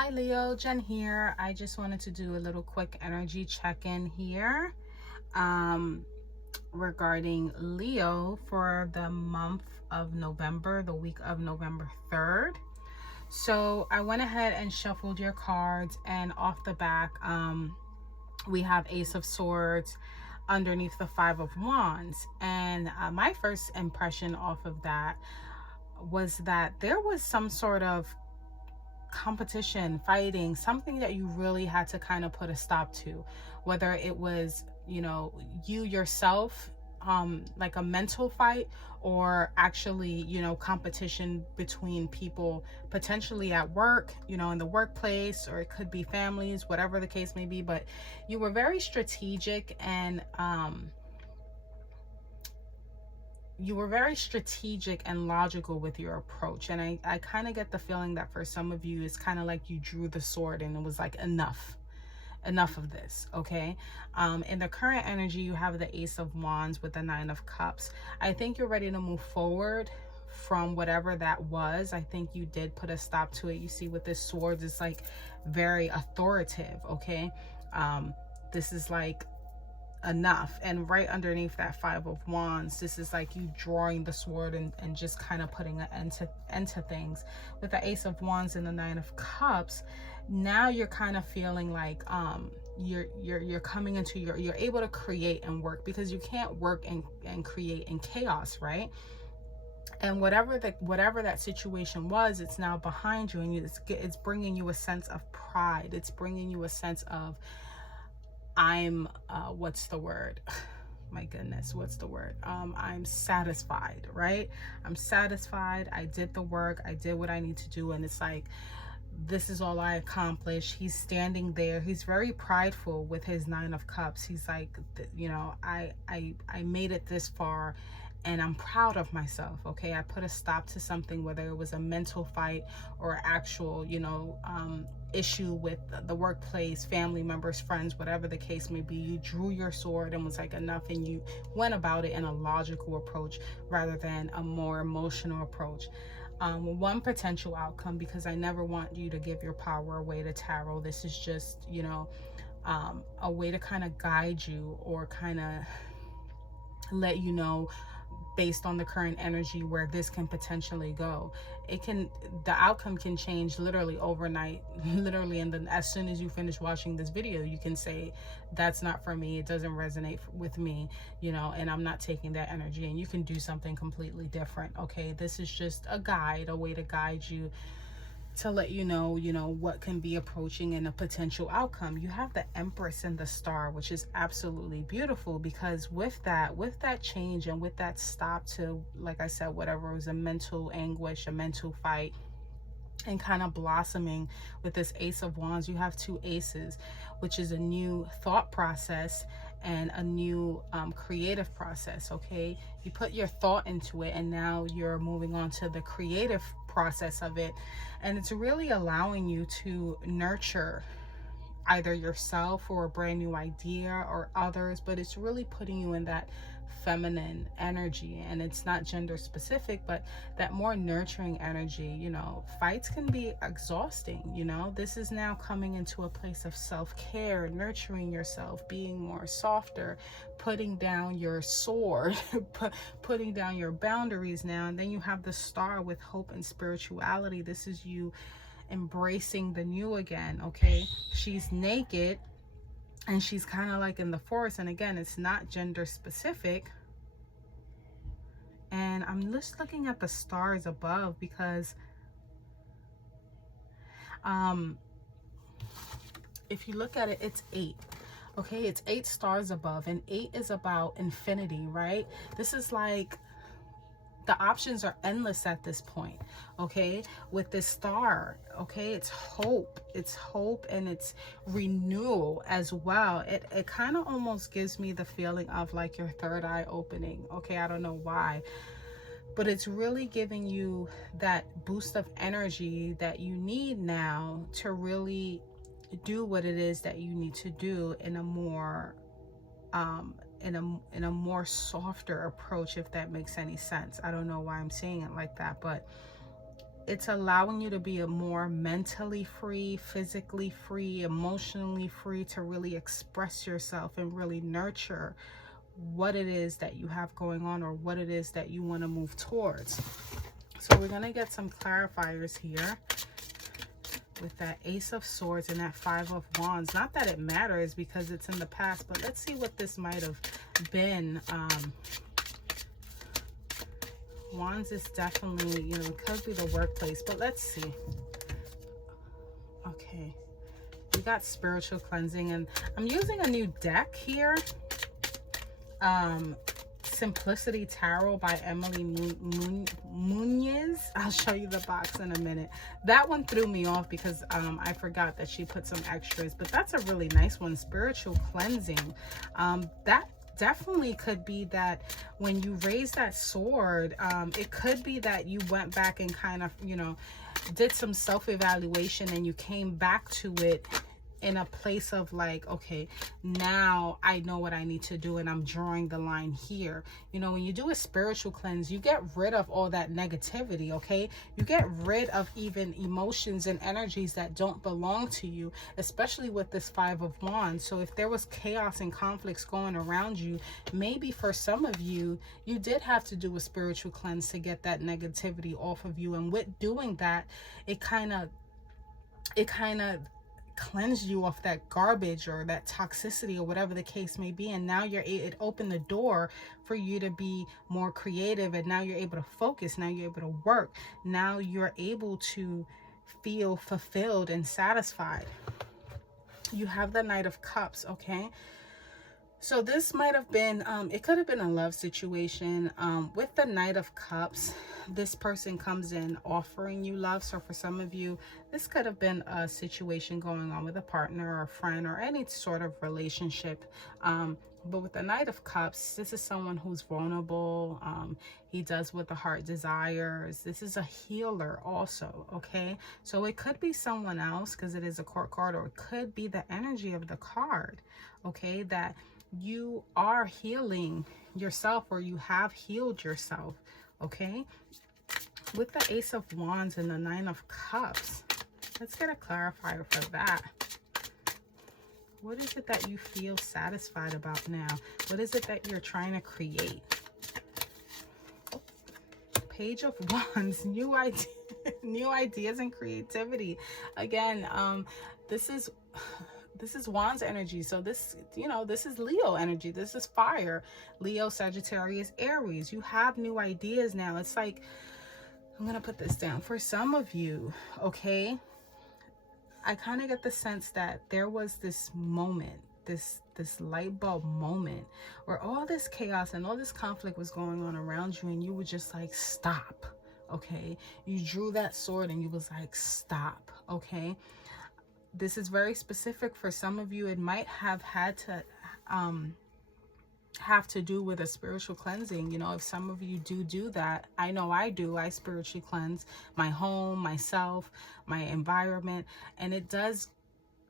Hi Leo, Jen here. I just wanted to do a little quick energy check-in here regarding Leo for the month of November, the week of November 3rd. So I went ahead and shuffled your cards, and off the back, we have Ace of Swords underneath the Five of Wands. And my first impression off of that was that there was some sort of competition, fighting, something that you really had to kind of put a stop to, whether it was, you yourself, like a mental fight, or actually, competition between people, potentially at work, in the workplace, or it could be families, whatever the case may be. But you were very strategic, and logical with your approach. And I kind of get the feeling that for some of you, it's kind of like you drew the sword and it was like, enough of this. Okay. In the current energy, you have the Ace of Wands with the Nine of Cups. I think you're ready to move forward from whatever that was. I think you did put a stop to it. You see, with this sword, it's like very authoritative. Okay. This is like enough. And right underneath that Five of Wands, this is like you drawing the sword and just kind of putting an end to things. With the Ace of Wands and the Nine of Cups, now you're kind of feeling like you're coming into you're able to create and work, because you can't work and create in chaos, right? And whatever that situation was, it's now behind you, and it's bringing you a sense of pride. It's bringing you a sense of, I'm what's the word? My goodness, what's the word? I'm satisfied, right? I'm satisfied. I did the work. I did what I need to do. And it's like, this is all I accomplished. He's standing there. He's very prideful with his Nine of Cups. He's like, I made it this far, and I'm proud of myself. Okay, I put a stop to something, whether it was a mental fight or actual, issue with the workplace, family members, friends, whatever the case may be. You drew your sword and was like, enough, and you went about it in a logical approach rather than a more emotional approach. One potential outcome, because I never want you to give your power away to tarot. This is just, a way to kind of guide you, or kind of let you know, based on the current energy, where this can potentially go. The outcome can change literally overnight, literally. And then as soon as you finish watching this video, you can say, that's not for me. It doesn't resonate with me, and I'm not taking that energy. And you can do something completely different. Okay. This is just a guide, a way to guide you, to let you know, what can be approaching and a potential outcome. You have the Empress and the Star, which is absolutely beautiful, because with that change and with that stop to, like I said, whatever was a mental anguish, a mental fight, and kind of blossoming with this Ace of Wands, you have two aces, which is a new thought process and a new creative process. Okay, you put your thought into it, and now you're moving on to the creative process of it, and it's really allowing you to nurture either yourself or a brand new idea, or others. But it's really putting you in that feminine energy, and it's not gender specific, but that more nurturing energy. Fights can be exhausting. This is now coming into a place of self-care, nurturing yourself, being more softer, putting down your sword, putting down your boundaries now. And then you have the Star with hope and spirituality. This is you embracing the new again. Okay, she's naked, and she's kind of like in the forest, and again, it's not gender specific. And I'm just looking at the stars above, because if you look at it, it's 8. Okay, it's 8 stars above, and 8 is about infinity, right? This is like, the options are endless at this point. Okay, with this Star, okay, it's hope, and it's renewal as well. It kind of almost gives me the feeling of like your third eye opening. Okay, I don't know why, but it's really giving you that boost of energy that you need now to really do what it is that you need to do in a more in a more softer approach, if that makes any sense. I don't know why I'm saying it like that, but It's allowing you to be a more mentally free, physically free, emotionally free, to really express yourself and really nurture what it is that you have going on, or what it is that you want to move towards. So we're going to get some clarifiers here with that Ace of Swords and that Five of Wands. Not that it matters because it's in the past, but let's see what this might have been. Wands is definitely, you know, it could be the workplace, but let's see. Okay, we got spiritual cleansing, and I'm using a new deck here. Simplicity Tarot by Emily Munoz. I'll show you the box in a minute. That one threw me off because I forgot that she put some extras, but that's a really nice one. Spiritual cleansing. That definitely could be that when you raise that sword, it could be that you went back and kind of, you know, did some self-evaluation, and you came back to it in a place of like, okay, now I know what I need to do, and I'm drawing the line here. You know, when you do a spiritual cleanse, you get rid of all that negativity, okay? You get rid of even emotions and energies that don't belong to you, especially with this Five of Wands. So if there was chaos and conflicts going around you, maybe for some of you, you did have to do a spiritual cleanse to get that negativity off of you. And with doing that, it kind of cleanse you off that garbage or that toxicity or whatever the case may be. And now it opened the door for you to be more creative, and now you're able to focus, now you're able to work, now you're able to feel fulfilled and satisfied. You have the Knight of Cups, okay? So this might have been, it could have been a love situation. With the Knight of Cups, this person comes in offering you love. So for some of you, this could have been a situation going on with a partner or a friend or any sort of relationship. But with the Knight of Cups, this is someone who's vulnerable. He does what the heart desires. This is a healer also, okay? So it could be someone else because it is a court card, or it could be the energy of the card, okay? That you are healing yourself, or you have healed yourself, okay? With the Ace of Wands and the Nine of Cups, let's get a clarifier for that. What is it that you feel satisfied about now? What is it that you're trying to create? Page of Wands, new ideas and creativity. Again, this is Wands energy. So this, you know, this is Leo energy. This is fire. Leo, Sagittarius, Aries. You have new ideas now. It's like, I'm going to put this down. For some of you, okay, I kind of get the sense that there was this moment, this light bulb moment where all this chaos and all this conflict was going on around you, and you were just like, stop, okay? You drew that sword and you was like, stop, okay? This is very specific for some of you. It might have had to do with a spiritual cleansing. You know, if some of you do that, I know I do. I spiritually cleanse my home, myself, my environment, and it does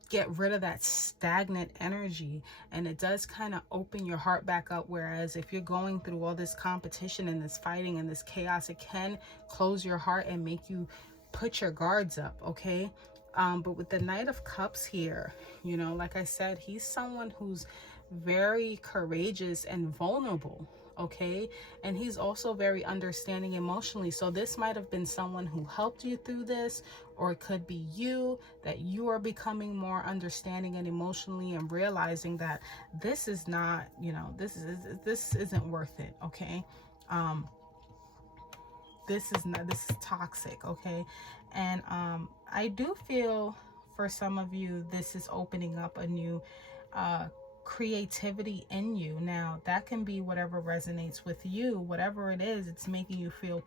get rid of that stagnant energy, and it does kind of open your heart back up. Whereas if you're going through all this competition and this fighting and this chaos, it can close your heart and make you put your guards up, okay? But with the Knight of Cups here, you know, like I said, he's someone who's very courageous and vulnerable, okay? And he's also very understanding emotionally. So this might have been someone who helped you through this, or it could be you, that you are becoming more understanding and emotionally, and realizing that this is not, you know, this isn't worth it, okay? This is toxic, okay? And I do feel for some of you, this is opening up a new creativity in you. Now, that can be whatever resonates with you, whatever it is, it's making you feel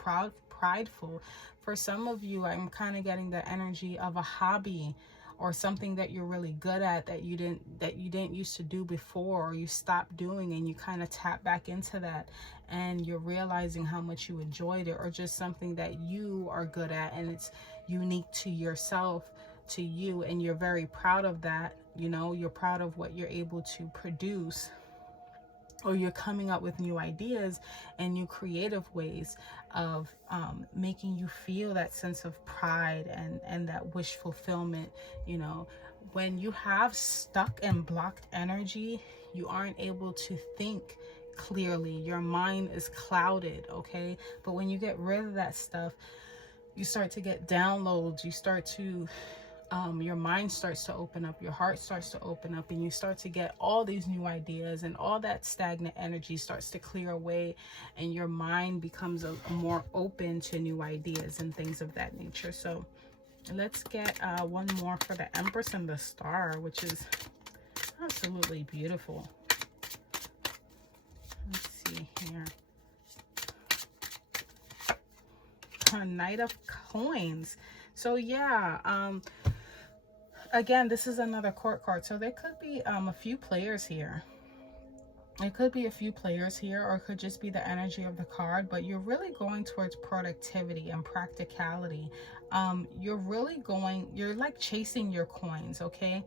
prideful. For some of you, I'm kind of getting the energy of a hobby or something that you're really good at that you didn't used to do before, or you stopped doing, and you kind of tap back into that, and you're realizing how much you enjoyed it, or just something that you are good at and it's unique to yourself, to you, and you're very proud of that. You know, you're proud of what you're able to produce. or you're coming up with new ideas and new creative ways of making you feel that sense of pride and that wish fulfillment. You know, when you have stuck and blocked energy, you aren't able to think clearly. Your mind is clouded, okay? But when you get rid of that stuff, you start to get downloads. You start to your mind starts to open up, your heart starts to open up, and you start to get all these new ideas, and all that stagnant energy starts to clear away, and your mind becomes a more open to new ideas and things of that nature. So let's get one more for the Empress and the Star, which is absolutely beautiful. Let's see here. Knight of Coins. So yeah, again, this is another court card. So there could be a few players here. It could be a few players here, or it could just be the energy of the card, but you're really going towards productivity and practicality. You're like chasing your coins, okay?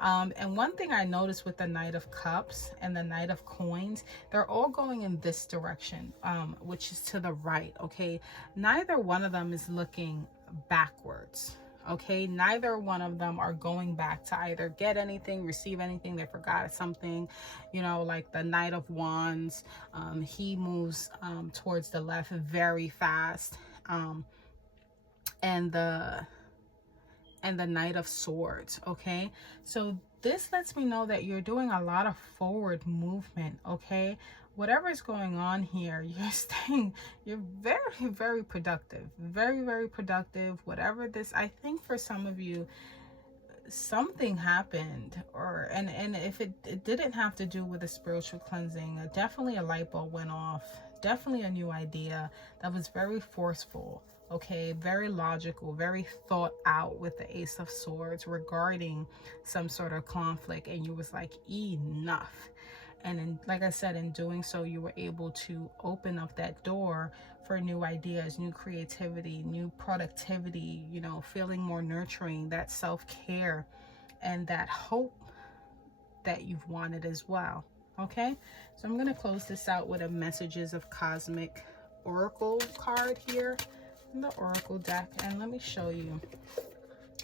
And one thing I noticed with the Knight of Cups and the Knight of Coins, they're all going in this direction, which is to the right, okay? Neither one of them is looking backwards. Okay, neither one of them are going back to either get anything, receive anything. They forgot something, you know, like the Knight of Wands. He moves towards the left very fast, and the Knight of Swords. Okay, so this lets me know that you're doing a lot of forward movement. Okay, whatever is going on here, you're very, very productive, very, very productive. Whatever this, I think for some of you, something happened, and if it didn't have to do with a spiritual cleansing, definitely a light bulb went off, definitely a new idea that was very forceful. Okay, very logical, very thought out with the Ace of Swords regarding some sort of conflict, and you was like, enough. And like I said, in doing so, you were able to open up that door for new ideas, new creativity, new productivity, you know, feeling more nurturing, that self-care and that hope that you've wanted as well. Okay, so I'm going to close this out with a Messages of Cosmic Oracle card here in the Oracle deck. And let me show you.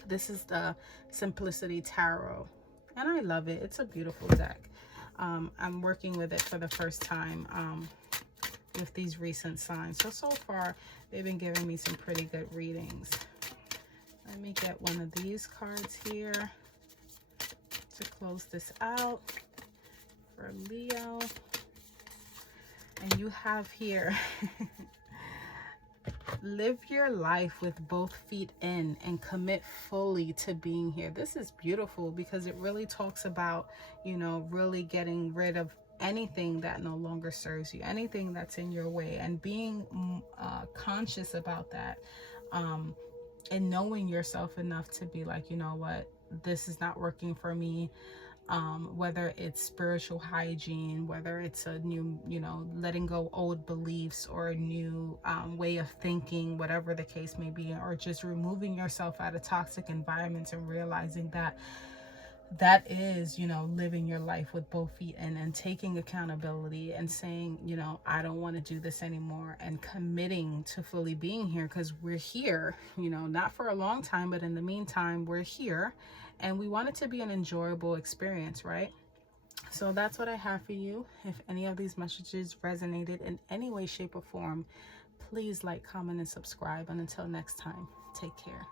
This is the Simplicity Tarot, and I love it. It's a beautiful deck. I'm working with it for the first time with these recent signs. So far, they've been giving me some pretty good readings. Let me get one of these cards here to close this out for Leo. And you have here, live your life with both feet in and commit fully to being here. This is beautiful because it really talks about, you know, really getting rid of anything that no longer serves you, anything that's in your way, and being conscious about that, and knowing yourself enough to be like, you know what, this is not working for me. Whether it's spiritual hygiene, whether it's a new, you know, letting go old beliefs, or a new way of thinking, whatever the case may be, or just removing yourself out of toxic environments and realizing that that is, you know, living your life with both feet in and taking accountability and saying, you know, I don't want to do this anymore, and committing to fully being here, because we're here, you know, not for a long time, but in the meantime, we're here. And we want it to be an enjoyable experience, right? So that's what I have for you. If any of these messages resonated in any way, shape, or form, please like, comment, and subscribe. And until next time, take care.